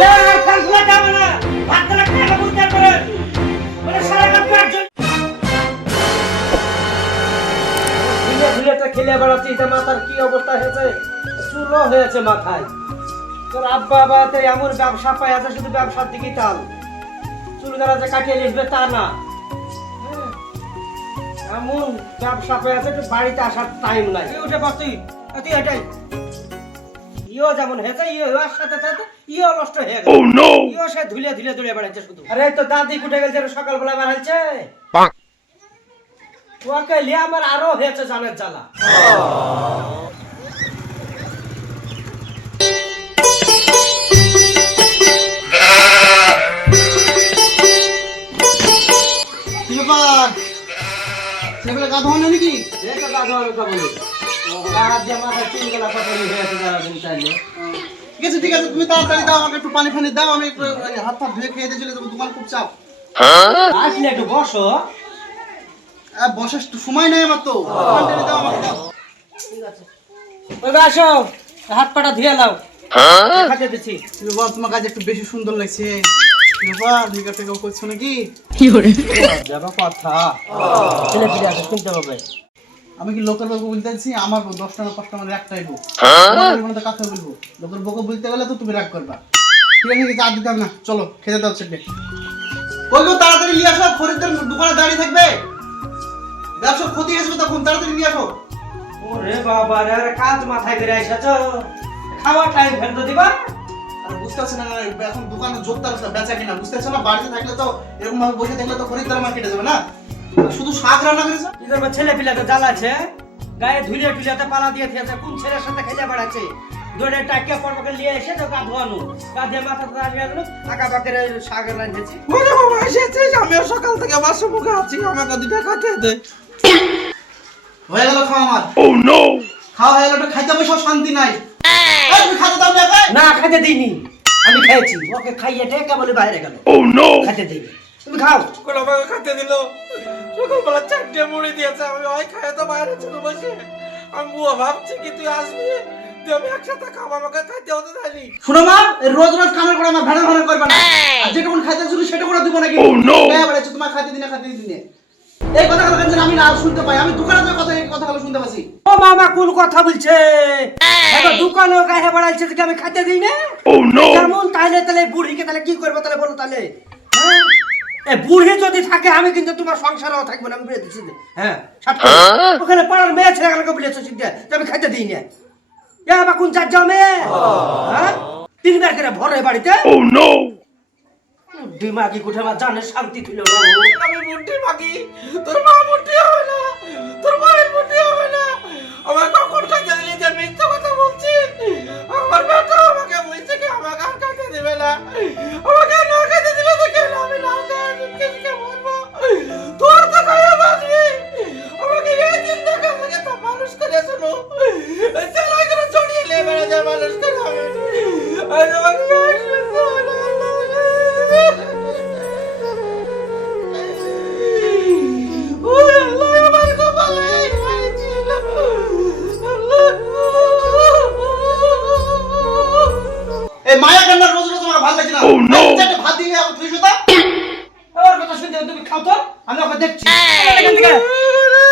না খালগুলা যাবে না ভাতগুলা খেয়ে বুঝতে পারে মানে সারা রাত পেট ধীরে ধীরে তো খেলে বেড়াচ্ছি এটা মাথার কি অবস্থা হয়েছে চুলো হয়েছে মাথায় তোর আব্বা বাবাতে এমন ব্যবসা পায় আছে শুধু ব্যবসার দিকেই তাল চুল দ্বারা যে কাটিয়ে লিখবে তা না এমন ব্যবসা পায় আছে একটু বাড়িতে আসার টাইম নাই উঠে পার তুই তুই এটাই ইও যেমন হয়েছে ইও ওর সাথে সাথে ইও নষ্ট হয়ে গেছে ইও সে ধুলে ধুলে দৌড়ে বেড়াচ্ছে শুধু আরে তো দাদি উঠে গেছে সকালবেলা বেড়াচ্ছে ওকে লিয়ে আমার আরো হয়েছে জানের জ্বালা ঠিক আছে তুমি তাড়াতাড়ি দাও আমাকে একটু পানি ফানি দাও আমি একটু হাত পা ধুয়ে খেয়ে দিয়ে চলে যাবো দোকান খুব চাপ আসলে একটু বসো বসার সময় নেই আমার তো দাও আমাকে দাও ঠিক আছে ওই আসো হাত পাটা ধুয়ে নাও খাতে দিচ্ছি বাবা তোমার কাজ একটু বেশি সুন্দর লাগছে বাবা মেকআপ টেকআপ করছো নাকি যাবা কথা ছেলে ফিরে আসে শুনতে হবে আমি কি লোকের বউকে বলতে চাইছি আমার বউ 10টা না 5টা মানে একটাই বউ তো কাকে বলবো লোকের বউকে বলতে গেলে তো তুমি রাগ করবা ঠিক আছে কিছু আর দিতাম না চলো খেতে দাও সেটা ওই গো তাড়াতাড়ি নিয়ে আসো খরিদ্দার দোকানে দাঁড়িয়ে থাকবে ব্যবসা ক্ষতি হয়েছে তখন তাড়াতাড়ি নিয়ে আসো ওরে বাবা রে কাজ মাথায় করে এসেছো খাওয়া টাইম ফেলতে দিবা আর বুঝতে পারছি না এখন দোকানে যোগদার বেচা কিনা বুঝতে পারছো না বাড়িতে থাকলে তো এরকম ভাবে বসে থাকলে তো খরিদ্দার মার্কেটে যাবে না শুধু শাক রান্না করেছো কি করবে ছেলে পিলাতে জ্বালাচ্ছে গায়ে ধুলে টুলিয়াতে পালা দিয়ে থেছে কোন ছেলের সাথে খেলে বেড়াচ্ছে দৌড়ে টাকিয়া পড়বকে নিয়ে এসে তো গা ধোয়ানো গা দিয়ে মাথা ধোয়া গেল আঁকা বাকের শাক রাঁধেছি ওরে বাবা এসেছিস আমিও সকাল থেকে বাসা মুখে আছি আমাকে দুটো খাতে দে হয়ে গেল খাওয়া আমার ও নো খাওয়া হয়ে গেল খাইতে বসে শান্তি নাই তুমি খাতে দাও না খাইতে দিইনি আমি খেয়েছি ওকে খাইয়ে টেকা বলে বাইরে গেল ও নো খাইতে দিইনি তুমি খাও কোন আমাকে খাতে দিল সকালবেলা চারটে মুড়ি দিয়েছে আমি ওই খাই তো বাইরে ছিল বসে আমি বুয়া ভাবছি কি তুই আসবি তুই আমি একসাথে খাবো আমাকে খাইতে হতে দেয়নি শুনো মা রোজ রোজ কামের করে আমার ভেড়া ভেড়া করবে না আর যেটুকুন খাইতে শুরু সেটা করে দিব নাকি ও নো বলেছে তোমার খাইতে দিনে এই কথাগুলো কেন আমি না শুনতে পাই আমি দোকানে যে কথা এই কথাগুলো শুনতে পাচ্ছি ও মামা কোন কথা বলছে এখন দোকানে গায়ে বাড়াইছে যে আমি খাইতে দিই না ও নো কেমন তাহলে বুড়িকে তাহলে কি করবে তাহলে বলো তাহলে এই বুড়ি যদি থাকে আমি কিন্তু তোমার সংসারও থাকবে না আমি বলে দিচ্ছি হ্যাঁ ওখানে পাড়ার মেয়ে ছেলেগুলোকে বলেছো সিদ্ধা যে আমি খাইতে দিই না এ বাবা কোন চার যাও মেয়ে হ্যাঁ তিনবার করে ভরে বাড়িতে ও নো দিমাগি কোঠা মা জানে শান্তি ছিল না আমি মুন্ডি মাগি তোর মা মুন্ডি হবে না তোর মায়ের মুন্ডি হবে না আমার কখন খাইতে দিলি যে মিথ্যা কথা বলছি আমার বেটা আমাকে বলছে কি আমাকে আর খাইতে দিবে না আমাকে না খাইতে দিলে তো কেন আমি না খাইতে বলবো তোর তো খাইয়া বাঁচবি আমাকে এই দিন দেখা লাগে তো মানুষ করে শোনো চালাই করে চড়িয়ে নিয়ে বেড়া যায় মানুষ করে আমি আর আমাকে মায়া কান্নার রোজ রোজ আমার ভালো লাগে না ভাত দিয়ে তুই শুধু ওর কথা শুনতে তুমি খাও তো আমি ওকে দেখছি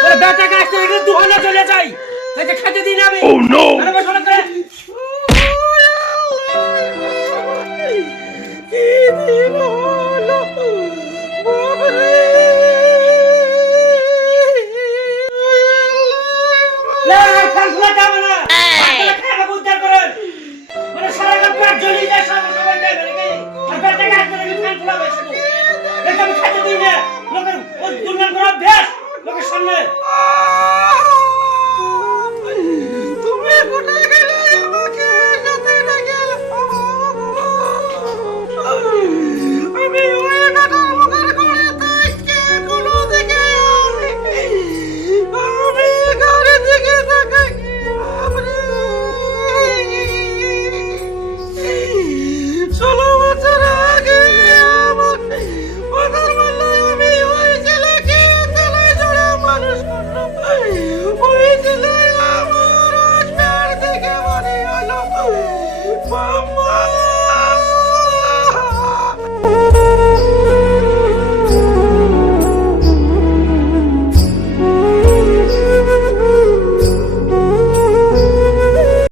ওরে বেটা গাছ থেকে দুহানা চলে যাই এই যে খেতে দিন আমি ও নো আরে বসো না করে কি দিন